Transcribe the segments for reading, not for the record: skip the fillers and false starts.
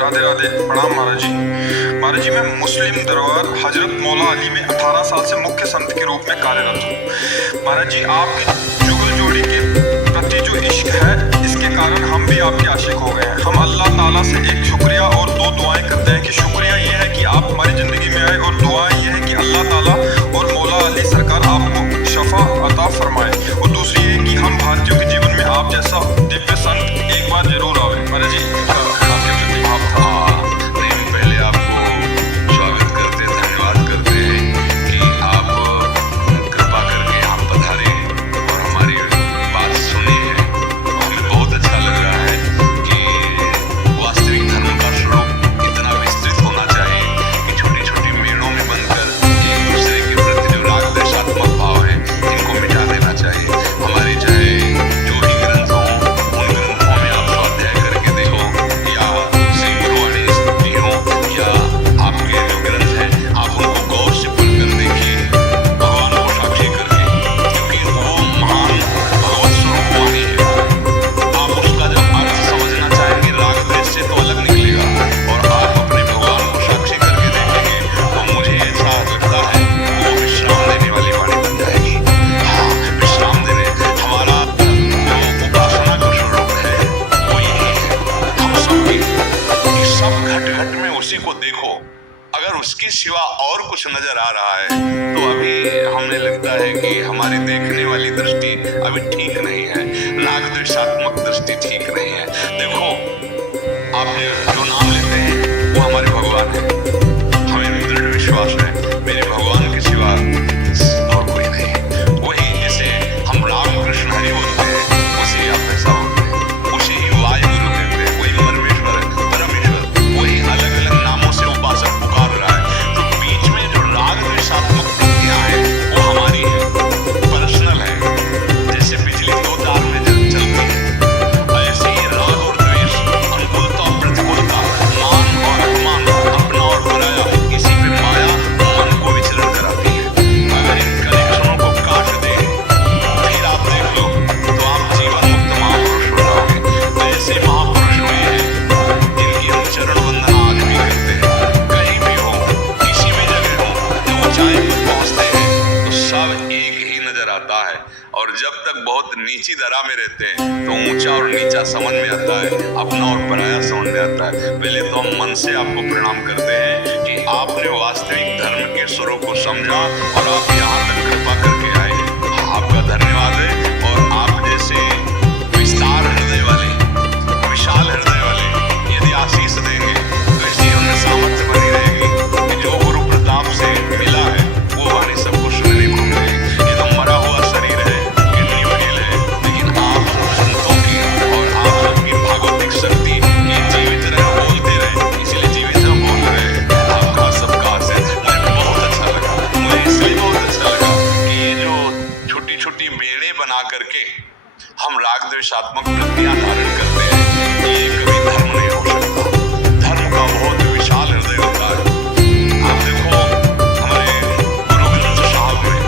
राधे राधे। प्रणाम महाराज जी। महाराज जी, मैं मुस्लिम दरबार हजरत मौला अली में 18 साल से मुख्य संत के रूप में कार्यरत हूँ। महाराज जी, आपके जुगल जोड़ी के प्रति जो इश्क है, इसके कारण हम भी आपके आशिक हो गए हैं। हम अल्लाह ताला से एक शुक्रिया और दो दुआएं करते हैं कि शुक्रिया ये है कि आप हमारी जिंदगी में आए, और दुआ ये है कि अल्लाह ताला और मौला अली सरकार आपको शफा अता फरमाए। और दूसरी ये कि हम भारतीयों के जीवन में आप जैसा दिव्य संत एक बार जरूर आवे। महाराज जी, आपके प्रति भाव था। पहले आपको स्वागत करते, धन्यवाद करते हैं कि आप कृपा करके यहाँ पधारे और हमारी बात सुनी है। हमें बहुत अच्छा लग रहा है कि वास्तविक धर्म का स्वरूप इतना विस्तृत होना चाहिए कि छोटी छोटी मेड़ों में बनकर एक दूसरे के प्रति जो राग द्वेषात्मक भाव है, इनको मिटा देना चाहिए। हमारे चाहे जो भी ग्रंथ हों, उन ग्रंथों में आप स्वाध्याय करके देखो, या श्री गुरुवाणी भी हो, या आपके जो ग्रंथ हैं, आप उनको गौर से पढ़कर देखिए, भगवान को साक्षी करके, क्योंकि वो महान भगवत स्वरूप वाणी है। आप उसका जब अर्थ समझना चाहेंगे, राग द्वेष से तो अलग निकलेगा, और आप अपने भगवान को साक्षी करके देखेंगे, तो मुझे ऐसा लगता है वो विश्राम देने वाली वाणी बन जाएगी। हाँ, विश्राम देने हमारा जो उपासना का स्वरूप है वो यही है। हम सबकी कि सब घट घट में उसी को देखो। अगर उसके सिवा और कुछ नजर आ रहा है तो अभी हमें लगता है कि हमारी देखने वाली दृष्टि अभी ठीक नहीं है, राग द्वेषात्मक दृष्टि ठीक नहीं है। देखो, आप जो नाम लेते हैं वो हमारे भगवान है। हमें दृढ़ विश्वास है मेरे भगवान के सिवा और कोई नहीं। वही जैसे हम राम कृष्ण हरि बोलते हैं, उसी आप ऐसा बोलते हैं, उसी ही वायु गुरु कहते हैं, वही परमेश्वर है, परमेश्वर। वही अलग अलग नामों से उपासक पुकार रहा है। तो बीच में जो राग द्वेषात्मक वृत्तियां हैं वो हमारी है, पर्सनल है। जैसे बिजली दो तार में चलती है, ऐसे ही राग और द्वेष, अनुकूलता और प्रतिकूलता, मान और अपमान, अपना और पराया, इसी पे माया मन को विचरण कराती है। अगर इन कनेक्शनों को काट दे फिर आप देख लो तो आप जीवन मुक्त महापुरुष हो जाओगे। ऐसे महापुरुष हुए हैं जिनकी हम चरण वंदना आज भी करते हैं। कहीं भी हो, किसी भी जगह हो, जो ऊंचाई पर पहुंचते हैं तो सब एक ही नजर आता है। और जब तक बहुत नीची दरा में रहते हैं तो ऊंचा और नीचा समझ में आता है, अपना और पराया समझ में आता है। पहले तो हम मन से आपको प्रणाम करते हैं कि आपने वास्तविक धर्म के स्वरूप को समझा और आप यहाँ तक कृपा करके आए। आपका धन्यवाद है। और आप जैसे विस्तार हृदय वाले, विशाल हृदय वाले यदि आशीष देंगे तो इस जीवन में सामर्थ्य बनी रहेगी कि जो गुरु प्रताप से मिला है वो वाणी सबको सुनने को मिले। ये तो मरा हुआ शरीर है, किडनी बनेल है, लेकिन आप सब संतों की और आप सबकी भागवतिक शक्ति ये जीवित रहे, बोलते रहे, इसलिए जीवित हम बोल रहे हैं। आपका सबका आशीर्वाद मुझे बहुत अच्छा लगा। मुझे इसलिए बहुत अच्छा लगा कि ये जो छोटी छोटी बेड़े बना करके हम राग द्वेषात्मक वृत्तियां धारण करते हैं, ये कभी धर्म नहीं हो सकता। धर्म का बहुत विशाल हृदय होता है। आप देखो, हमारे गुरु ग्रंथ साहब ने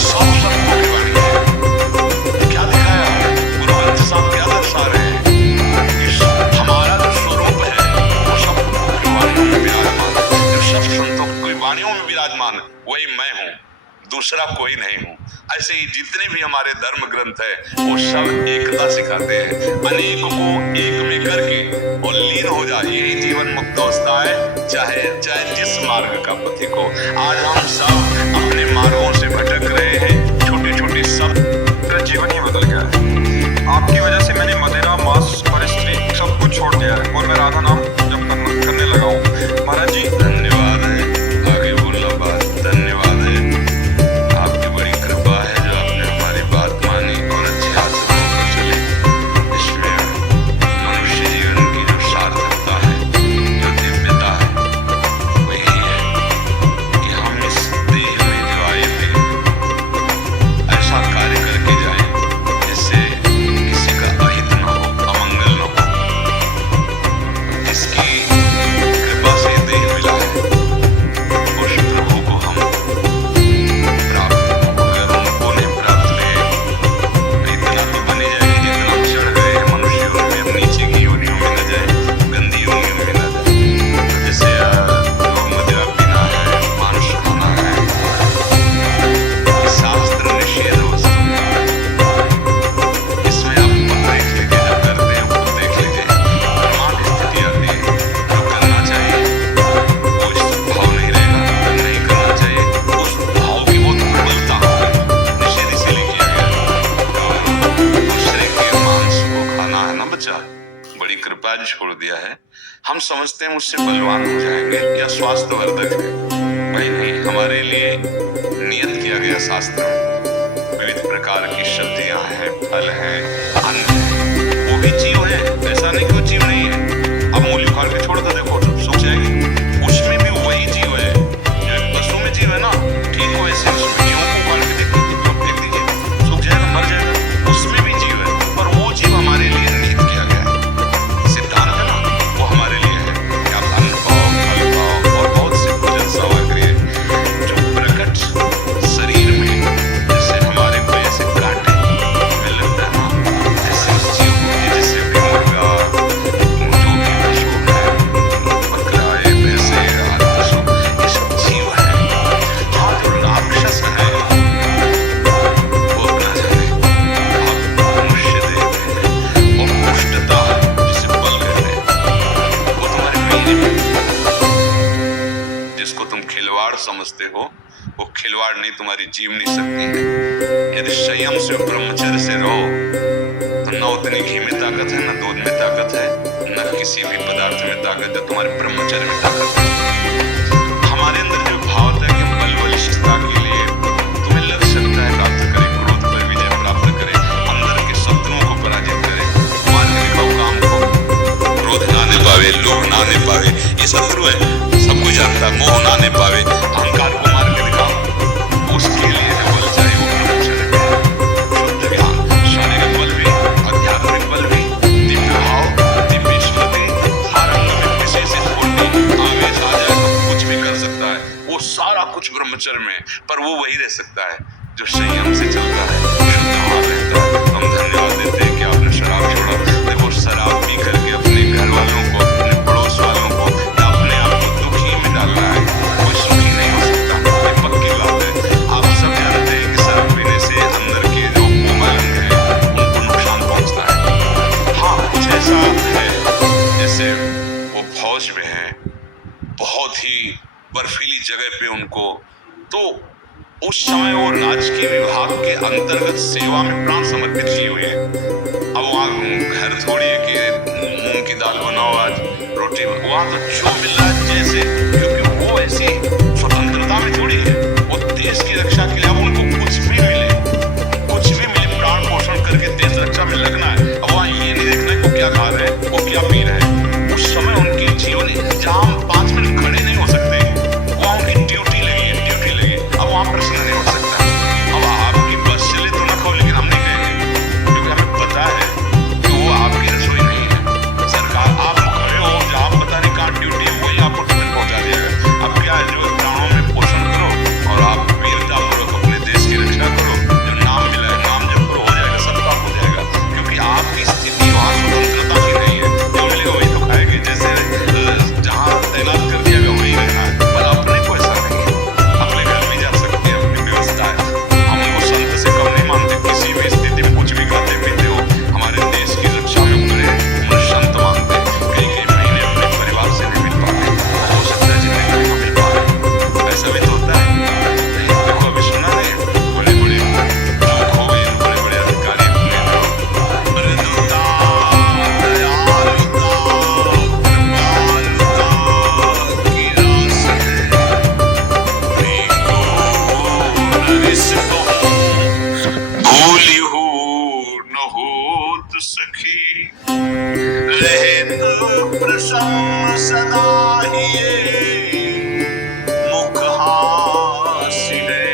सब संतों की वाणी है। क्या दिखाया गुरु ग्रंथ साहब, क्या दर्शा रहे हैं कि हमारा जो स्वरूप है वो सब की वाणियों में विराजमान है। जो सब संतों की वाणियों में विराजमान वही मैं हूँ, दूसरा कोई नहीं हूँ। ऐसे ही जितने भी हमारे धर्म ग्रंथ है वो सब एकता सिखाते हैं, अनेक को एक में करके और लीन हो जाए, यही जीवन मुक्त अवस्था है। चाहे चाहे जिस मार्ग का पथिक हो। आज हम सब अपने मार्गों से भटक रहे हैं, छोटे छोटे सब। मेरा जीवन ही बदल गया है। आपकी वजह से मैंने मदिरा, मांस, परिस्त्री सब कुछ छोड़ दिया है और मैं राधा नाम जब करने लगा हूँ। महाराज जी, धन्यवाद है। आगे बोलना बात धन्यवाद है। आपकी बड़ी कृपा है जो आपने हमारी बात मानी और अच्छे आचरणों पर चले। इसमें मनुष्य जीवन की जो सार्थकता है, जो दिव्यता है, वो यही है कि हम इस देह में जो आए थे ऐसा कार्य करके जाएं जिससे किसी का बड़ी कृपा छोड़ दिया है। हम समझते हैं मुझसे बलवान हो जाएंगे या स्वास्थ्यवर्धक है। भाई नहीं, हमारे लिए नियत किया गया शास्त्र में विविध प्रकार की सब्जियां हैं, फल हैं, अन्न है। वो भी जीव है, ऐसा नहीं कि वो जीव नहीं है। अब मूली उखाड़ के छोड़ दो, देखो सूख जाएगी। उसमें भी वही जीव है जो एक पशु में जीव है ना, ठीक वैसे उसमें गेहूं को उखाड़ के फेंक दीजिए, सूख जाएगा, मर जाएगा। उसमें भी जीव है, पर वो जीव हमारे लिए निहित किया गया है। सिद्धांत है ना, वो हमारे लिए है कि आप अन्न पाओ, फल पाओ और बहुत सी भोजन सामग्री है जो प्रकट शरीर में जैसे हमारे को ऐसे काटे हमें लगता है ना, जैसे उस जीव को, जैसे भी मुर्गा, जो भी पशु है, बकरा है, भैंसे, पशु, ये सब जीव है। हाँ, जो राक्षस है वो अपना जाने, आप मनुष्य देह में और पुष्टता जिसे बल कहते हैं वो तुम्हारे महीने में, जिसको तुम खिलवाड़ समझते हो वो खिलवाड़ नहीं, तुम्हारी जीवनी शक्ति है। यदि संयम से ब्रह्मचर्य से रहो तो न उतनी घी में ताकत है, न दूध में ताकत है, न किसी भी पदार्थ में ताकत है, तुम्हारे ब्रह्मचर्य में ताकत है। हमारे अंदर जो भाव है कि हम बल बलिष्ठता के लिए तुम्हें लग सकता है प्राप्त करें, क्रोध पर विजय प्राप्त करें, अंदर के शत्रुओं को पराजित करें, मार के दिखाओ काम को, क्रोध ना आने पावे, लोभ ना आने पावे, ये शत्रु है, सब कुछ जानता, मोह ना आने पावे, अहंकार को मार के दिखाओ। उसके लिए जो बल चाहिए वो ब्रह्मचर्य है। शुद्ध ज्ञान, शारीरिक बल भी, आध्यात्मिक बल भी, दिव्य भाव, दिव्य स्मृति, हर अंग में विशेष स्फूर्ति, आवेश आ जाए तो कुछ भी कर सकता है, वो सारा कुछ ब्रह्मचर्य में। पर वो वही रह सकता है जो संयम से चलता है, शुद्ध भाव रहता है। हम धन्यवाद देते हैं कि आपने शराब छोड़ा। देखो, शराब पी करके अपने घर वालों को, अपने पड़ोस वालों को या अपने आप को दुखी में डालना है, कोई सुखी नहीं हो सकता, ये पक्की बात है। आप सब जानते हैं कि शराब पीने से अंदर के जो कोमल अंग हैं उनको नुकसान पहुंचता है। हाँ, कुछ ऐसा है जैसे वो फौज में है, बहुत ही बर्फीली जगह पे उनको, तो उस समय वो राजकीय विभाग के अंतर्गत सेवा में प्राण समर्पित किए हुए हैं। अब वहाँ घर थोड़ी है कि मूंग की दाल बनाओ, आज रोटी, वहाँ तो जो मिल रहा है जैसे, क्योंकि वो ऐसी स्वतंत्रता में थोड़ी है, वो देश की रक्षा के लिए। अब उनको कुछ भी मिले, प्राण पोषण करके देश रक्षा में लगना है। अब वहाँ ये नहीं देखना है वो क्या खा रहे हैं, वो क्या पी रहे हैं। उस समय उनकी जीवन, जहाँ हम 5 मिनट खड़े नहीं हो सकते, वहाँ उनकी ड्यूटी लगी। अब वहाँ प्रश्न नहीं हो सकता। अब आपकी बस चले तो ना खाओ, लेकिन हम नहीं कहेंगे, क्योंकि हमें पता है कि वो आपकी रसोई नहीं है। सरकार, आप खड़े हो, जहाँ पता नहीं कहाँ ड्यूटी है, वही आपको टिफिन पहुँचा दिया। अब क्या है, जो प्राणों में पोषण करो और आप वीरतापूर्वक अपने देश की रक्षा करो। जो नाम मिला है, नाम जब हो जाएगा, सब काम हो जाएगा, क्योंकि आपकी स्थिति वहाँ स्वतंत्रता की नहीं है। जो मिलेगा वही तो खाएंगे, जैसे जहाँ तैनात कर दिया गया वही रहना है। पर अपने को ऐसा नहीं है, अपने घर में जा सकते हैं, अपनी व्यवस्था है। हम उनको संत से कम नहीं मानते, किसी भी स्थिति में कुछ भी खाते पीते हो, हमारे देश की रक्षा में उतरे, उन्हें संत मानते। कई महीने अपने परिवार से नहीं मिल पाते, हो सकता है जिंदगी में मिल पाए, ऐसा भी तो होता है। देखो, अभी सुना नहीं, बड़े बड़े लोग हो गए, बड़े बड़े अधिकारी अपने मृदुता, दयालुता, कृपालुता की रास है। भूली हो न होत सखी, रहे तो प्रसन्न सदा हिये, मुख हासिले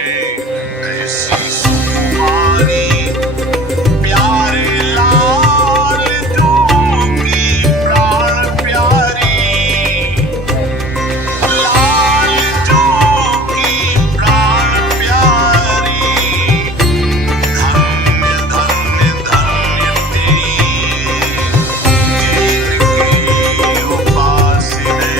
ऐसी सुकुमारी, प्यारे लाल जोगी प्राण प्यारी, लाल जोगी प्राण प्यारी, धन्य धन्य धन्य तेरी जिनकी उपासना।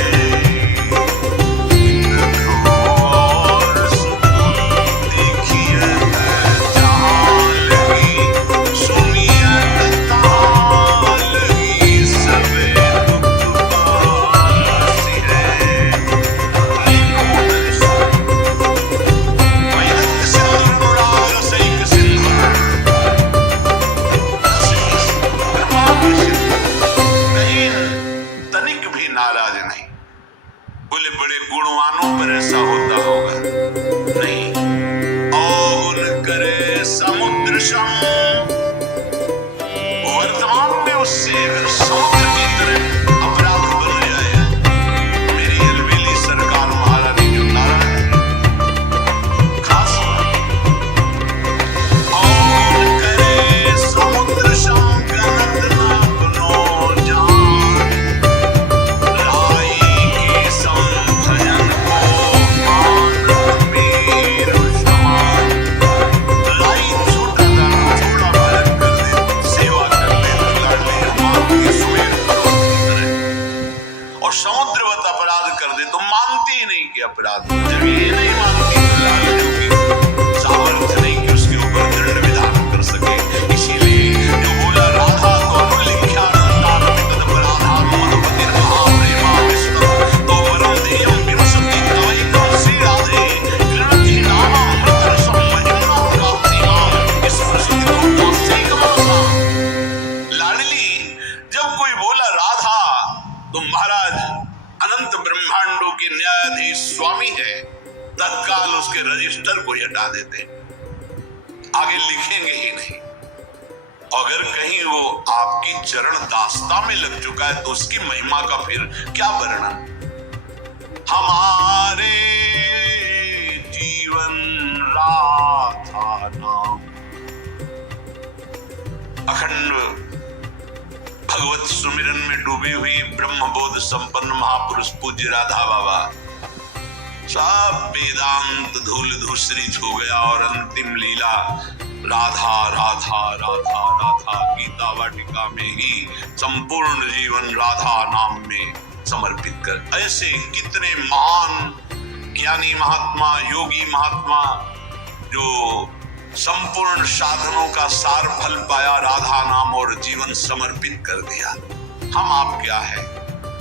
अपराध। जब ये नहीं मानती तो लालचों की सामर्थ्य नहीं कि उसके ऊपर दंड विधान कर सके। इसीलिए जो बोला राधा तो लिंख्यानंदान तदपराधान मधुपति महाप्रेमा विष्णु तो वरम देयम विमसति तवैकं श्री राधे गृणति नाम अमृत रसम महिमा प्राप्तियाम। इस प्रसिद्धि को दास्यैक मनसा। लाडली जब कोई बोला राधा तो महाराज अनंत ब्रह्मांडों के न्यायाधीश स्वामी है, तत्काल उसके रजिस्टर को हटा देते, आगे लिखेंगे ही नहीं। अगर कहीं वो आपकी चरण दास्ता में लग चुका है तो उसकी महिमा का फिर क्या वर्णन। हमारे जीवन राधा नाम। अखंड भगवत सुमिरन में डूबी हुई ब्रह्मबोध संपन्न महापुरुष पूज्य राधा बाबा सब वेदांत धूल धूसरित हो गया और अंतिम लीला राधा राधा राधा राधा गीता वाटिका में ही संपूर्ण जीवन राधा नाम में समर्पित कर। ऐसे कितने महान ज्ञानी महात्मा योगी महात्मा जो संपूर्ण साधनों का सार फल पाया, राधा नाम और जीवन समर्पित कर दिया। हम आप क्या है,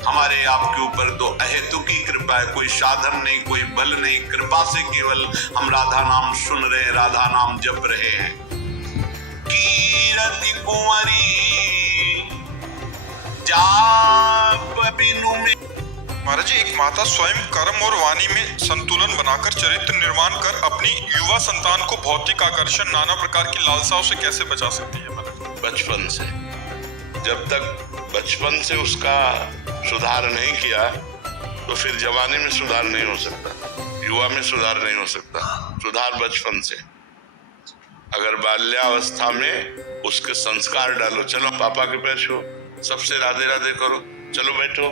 हमारे आपके ऊपर तो अहेतुकी कृपा है, कोई साधन नहीं कोई बल नहीं, कृपा से केवल हम राधा नाम सुन रहे, राधा नाम जप रहे हैं। कीरति कुंवरी जाप बिनु में। महाराज जी, एक माता स्वयं कर्म और वाणी में संतुलन बनाकर चरित्र निर्माण कर अपनी युवा संतान को भौतिक आकर्षण नाना प्रकार की लालसाओं से कैसे बचा सकती है महाराज? बचपन से, जब तक बचपन से उसका सुधार नहीं किया तो फिर जवानी में सुधार नहीं हो सकता, युवा में सुधार नहीं हो सकता। सुधार बचपन से। अगर बाल्यावस्था में उसके संस्कार डालो, चलो पापा के पैर छो, सबसे राधे राधे करो, चलो बैठो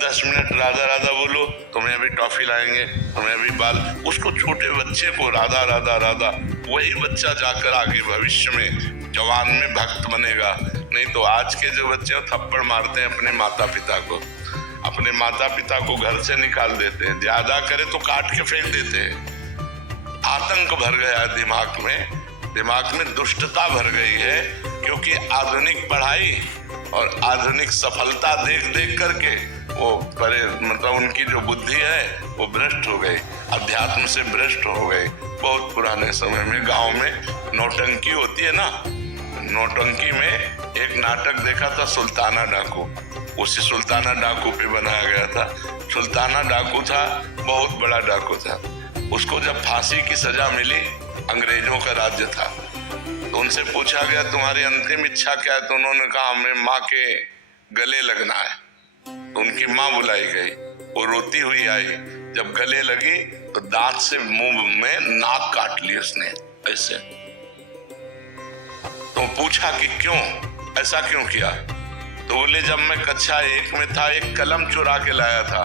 10 मिनट राधा राधा बोलो, तुम्हें अभी टॉफी लाएंगे, तुम्हें अभी बाल। उसको छोटे बच्चे को राधा राधा राधा, वही बच्चा जाकर आगे भविष्य में जवान में भक्त बनेगा। नहीं तो आज के जो बच्चे थप्पड़ मारते हैं अपने माता पिता को, अपने माता पिता को घर से निकाल देते हैं, ज्यादा करे तो काट के फेंक देते हैं। आतंक भर गया है दिमाग में दुष्टता भर गई है, क्योंकि आधुनिक पढ़ाई और आधुनिक सफलता देख देख करके वो मतलब उनकी जो बुद्धि है वो भ्रष्ट हो गई, अध्यात्म से भ्रष्ट हो गई। बहुत पुराने समय में गांव में नौटंकी होती है ना, नौटंकी में एक नाटक देखा था सुल्ताना डाकू, उसी सुल्ताना डाकू पे बनाया गया था। सुल्ताना डाकू था, बहुत बड़ा डाकू था। उसको जब फांसी की सजा मिली, अंग्रेजों का राज्य था, तो उनसे पूछा गया तुम्हारी अंतिम इच्छा क्या है? तो उन्होंने कहा हमें माँ के गले लगना है। तो उनकी माँ बुलाई गई, वो रोती हुई आई, जब गले लगी तो दांत से मुंह में नाक काट ली उसने ऐसे। तो पूछा कि क्यों, ऐसा क्यों किया? तो बोले जब मैं कक्षा 1 में था एक कलम चुरा के लाया था,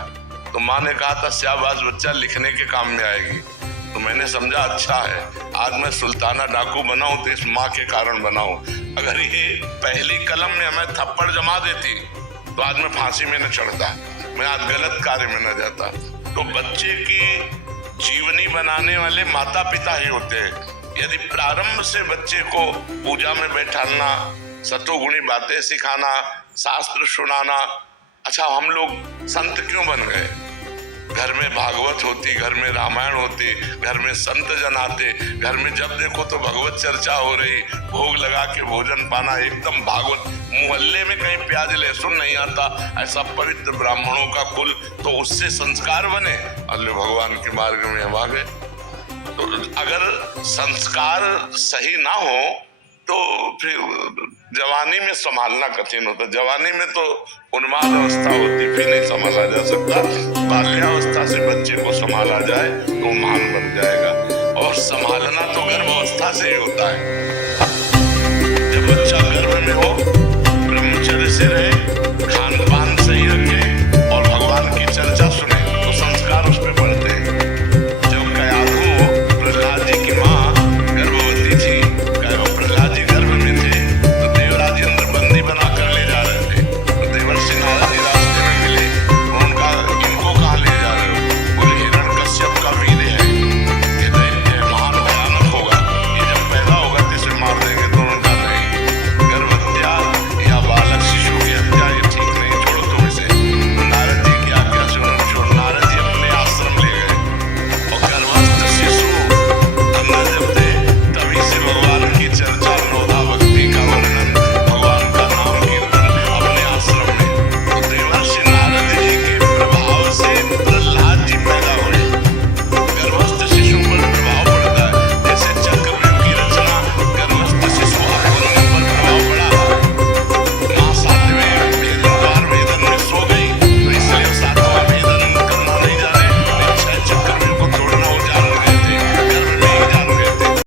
तो माँ ने कहा था शाबाश बच्चा लिखने के काम में आएगी। तो मैंने समझा अच्छा है, आज मैं सुल्ताना डाकू बनाऊं तो इस माँ के कारण बनाऊं। अगर ये पहली कलम में हमें थप्पड़ जमा देती तो आज मैं फांसी में न चढ़ता, मैं आज गलत कार्य में न जाता। तो बच्चे की जीवनी बनाने वाले माता पिता ही होते हैं। यदि प्रारंभ से बच्चे को पूजा में बैठाना, सतोगुणी बातें सिखाना, शास्त्र सुनाना। अच्छा, हम लोग संत क्यों बन गए? घर में भागवत होती, घर में रामायण होती, घर में संत जन आते, घर में जब देखो तो भगवत चर्चा हो रही, भोग लगा के भोजन पाना, एकदम भागवत। मोहल्ले में कहीं प्याज लहसुन नहीं आता, ऐसा पवित्र ब्राह्मणों का कुल, तो उससे संस्कार बने, अल्लाह भगवान के मार्ग में हम आ गए। तो अगर संस्कार सही ना हो तो फिर जवानी में संभालना कठिन होता। जवानी में तो उन्माद अवस्था होती, फिर नहीं संभाला जा सकता। बाल्यावस्था से बच्चे को संभाला जाए तो महान बन जाएगा। और संभालना तो गर्भावस्था से ही होता है। जब बच्चा गर्भ में हो, ब्रह्मचर्य से रहे, खान